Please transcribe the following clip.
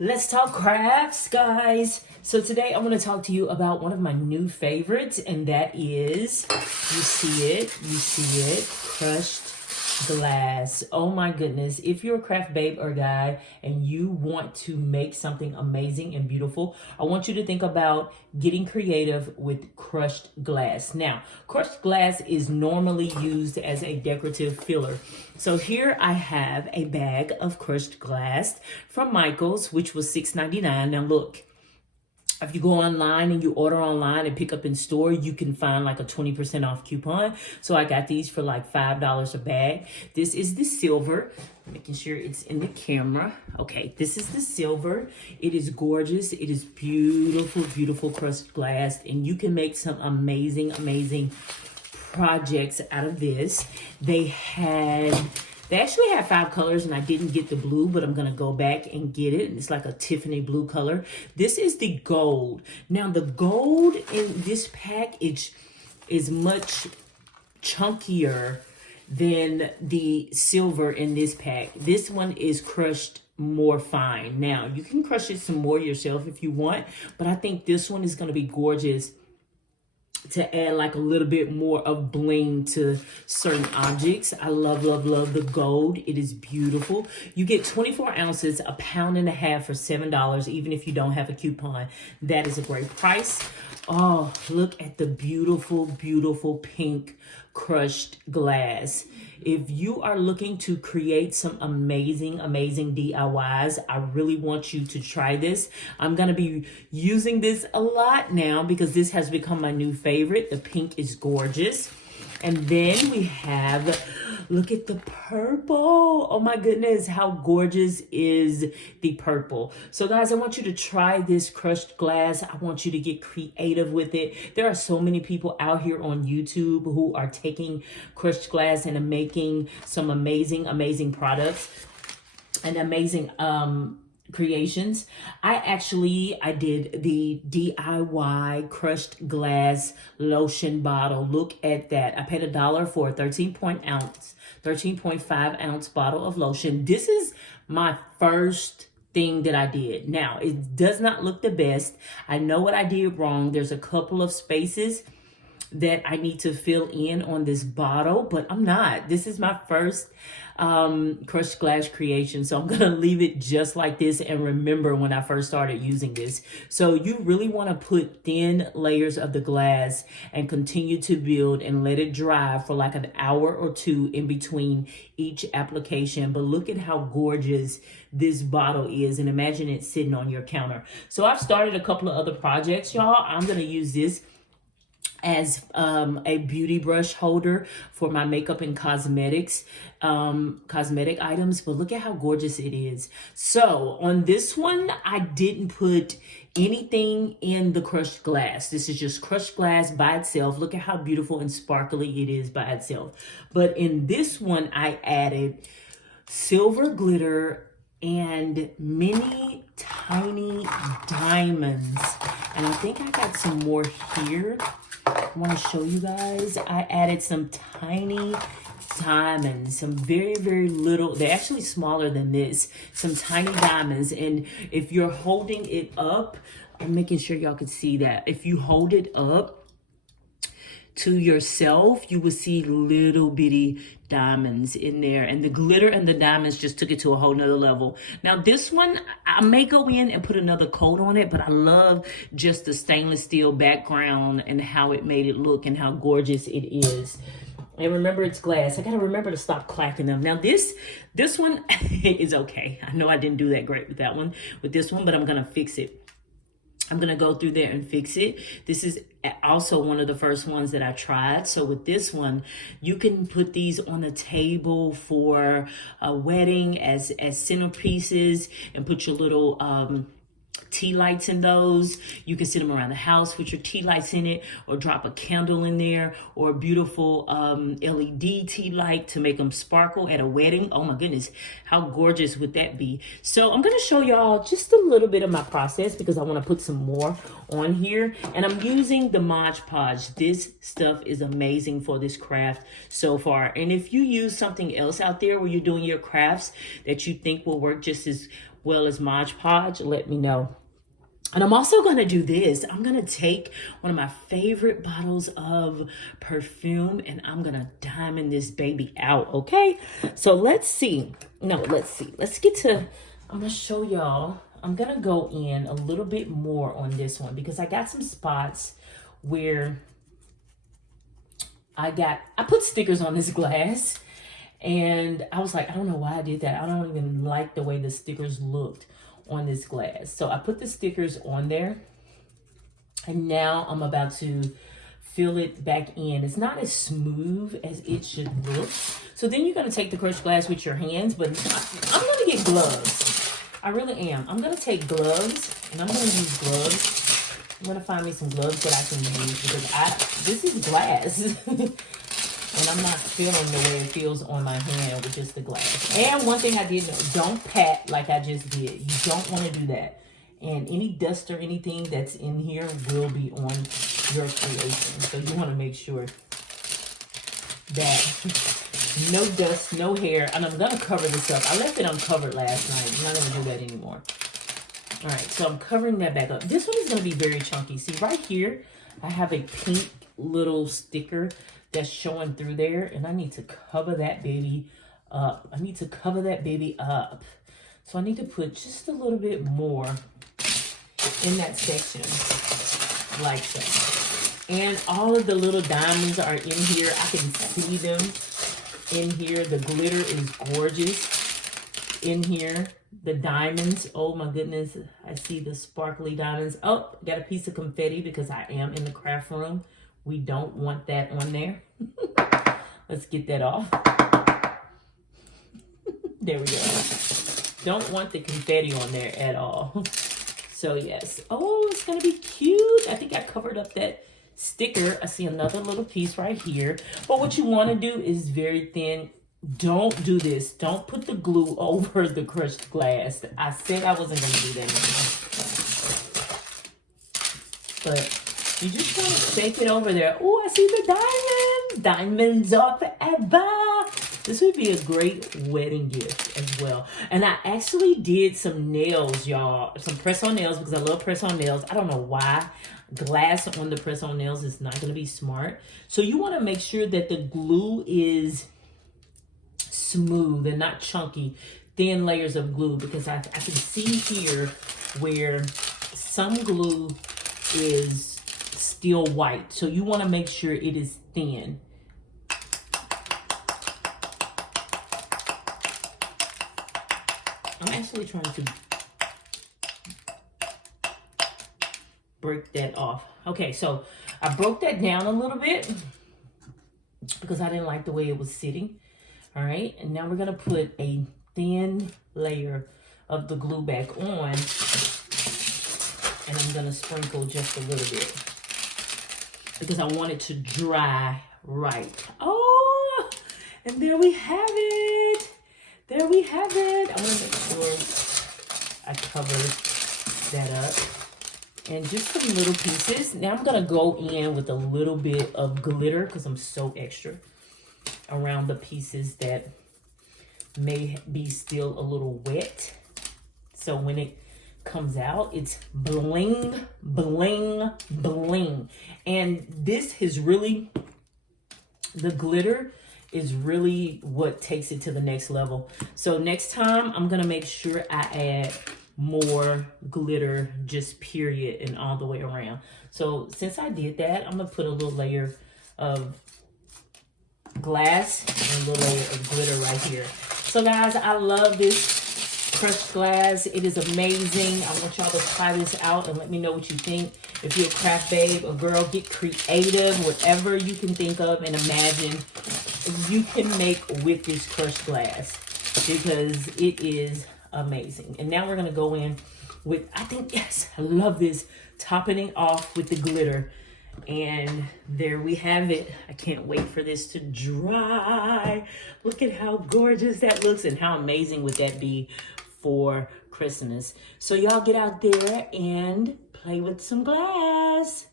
Let's talk crafts, guys. So today I'm going to talk to you about one of my new favorites, and that is, you see it, crushed glass. Oh my goodness. If you're a craft babe or guy and you want to make something amazing and beautiful, I want you to think about getting creative with crushed glass. Now, crushed glass is normally used as a decorative filler. So here I have a bag of crushed glass from Michael's, which was $6.99. Now look, if you go online and you order online and pick up in store, you can find like a 20% off coupon. So I got these for like $5 a bag. This is the silver, making sure it's in the camera. Okay, this is the silver. It is gorgeous. It is beautiful, beautiful crushed glass. And you can make some amazing, amazing projects out of this. They actually had 5 colors and I didn't get the blue, but I'm going to go back and get it. And it's like a Tiffany blue color. This is the gold. Now the gold in this pack is much chunkier than the silver in this pack. This one is crushed more fine. Now you can crush it some more yourself if you want, but I think this one is going to be gorgeous to add like a little bit more of bling to certain objects. I love, love, love the gold. It is beautiful. You get 24 ounces, a pound and a half for $7, even if you don't have a coupon. That is a great price. Oh, look at the beautiful, beautiful pink crushed glass. If you are looking to create some amazing, amazing DIYs, I really want you to try this. I'm going to be using this a lot now because this has become my new favorite. The pink is gorgeous. And then we have, look at the purple. Oh my goodness, how gorgeous is the purple? So guys, I want you to try this crushed glass. I want you to get creative with it. There are so many people out here on YouTube who are taking crushed glass and are making some amazing, amazing products and amazing creations. I did the DIY crushed glass lotion bottle. Look at that. I paid $1 for a 13.5 ounce bottle of lotion. This is my first thing that I did. Now, it does not look the best. I know what I did wrong. There's a couple of spaces that I need to fill in on this bottle, but I'm not. This is my first crushed glass creation, so I'm gonna leave it just like this and remember when I first started using this. So you really want to put thin layers of the glass and continue to build and let it dry for like an hour or two in between each application. But look at how gorgeous this bottle is, and imagine it sitting on your counter. So I've started a couple of other projects, y'all. I'm gonna use this as a beauty brush holder for my makeup and cosmetic items. But look at how gorgeous it is. So on this one, I didn't put anything in the crushed glass. This is just crushed glass by itself. Look at how beautiful and sparkly it is by itself. But in this one, I added silver glitter and many tiny diamonds. And I think I got some more here. I want to show you guys. I added some tiny diamonds, some very, very little. They're actually smaller than this. Some tiny diamonds. And if you're holding it up, I'm making sure y'all can see that. If you hold it up to yourself, you will see little bitty diamonds in there, and the glitter and the diamonds just took it to a whole nother level. Now this one, I may go in and put another coat on it, but I love just the stainless steel background and how it made it look and how gorgeous it is. And remember, it's glass. I gotta remember to stop clacking them. Now this one is okay. I know I didn't do that great with that one, with this one, but I'm gonna fix it. I'm going to go through there and fix it. This is also one of the first ones that I tried. So with this one, you can put these on a table for a wedding as centerpieces and put your little tea lights in those. You can sit them around the house with your tea lights in it, or drop a candle in there, or a beautiful LED tea light to make them sparkle at a wedding. Oh my goodness, how gorgeous would that be? So I'm going to show y'all just a little bit of my process because I want to put some more on here. And I'm using the Podge. This stuff is amazing for this craft so far. And if you use something else out there where you're doing your crafts that you think will work just as well as Mod Podge, let me know. And I'm also going to do this. I'm going to take one of my favorite bottles of perfume and I'm going to diamond this baby out, okay? So let's see. No, let's see. Let's get to, I'm going to show y'all. I'm going to go in a little bit more on this one because I got some spots where I put stickers on this glass and I was like, I don't know why I did that. I don't even like the way the stickers looked on this glass. So I put the stickers on there and now I'm about to fill it back in. It's not as smooth as it should look. So then you're going to take the crushed glass with your hands, but I'm going to get gloves. I really am. I'm going to take gloves and I'm going to use gloves. I'm going to find me some gloves that I can use because this is glass. And I'm not feeling the way it feels on my hand with just the glass. And one thing I did know, don't pat like I just did. You don't want to do that. And any dust or anything that's in here will be on your creation. So you want to make sure that no dust, no hair. And I'm going to cover this up. I left it uncovered last night. I'm not going to do that anymore. All right, so I'm covering that back up. This one is going to be very chunky. See, right here, I have a pink little sticker that's showing through there, and I need to cover that baby up. I need to cover that baby up. So I need to put just a little bit more in that section, like so. And all of the little diamonds are in here. I can see them in here. The glitter is gorgeous in here. The diamonds, oh my goodness, I see the sparkly diamonds. Oh, got a piece of confetti because I am in the craft room. We don't want that on there. Let's get that off. There we go. Don't want the confetti on there at all. So yes. Oh, it's going to be cute. I think I covered up that sticker. I see another little piece right here. But what you want to do is very thin. Don't do this. Don't put the glue over the crushed glass. I said I wasn't going to do that anymore. But you just want to shake it over there. Oh, I see the diamonds. Diamonds are forever. This would be a great wedding gift as well. And I actually did some nails, y'all. Some press-on nails because I love press-on nails. I don't know why. Glass on the press-on nails is not going to be smart. So you want to make sure that the glue is smooth and not chunky. Thin layers of glue because I can see here where some glue is still white. So you want to make sure it is thin. I'm actually trying to break that off. Okay, so I broke that down a little bit because I didn't like the way it was sitting. All right, and now we're going to put a thin layer of the glue back on. And I'm going to sprinkle just a little bit because I want it to dry right. Oh, and there we have it. There we have it. I want to make sure I cover that up. And just some little pieces. Now I'm going to go in with a little bit of glitter because I'm so extra around the pieces that may be still a little wet. So when it comes out, it's bling, bling, bling. And this is really, the glitter is really what takes it to the next level. So next time, I'm going to make sure I add more glitter, just period, and all the way around. So since I did that, I'm going to put a little layer of glass and a little layer of glitter right here. So guys, I love this crushed glass. It is amazing. I want y'all to try this out and let me know what you think. If you're a craft babe, a girl, get creative. Whatever you can think of and imagine, you can make with this crushed glass because it is amazing. And now we're going to go in with, I think, yes, I love this, topping it off with the glitter. And there we have it. I can't wait for this to dry. Look at how gorgeous that looks and how amazing would that be for Christmas. So y'all get out there and play with some glass.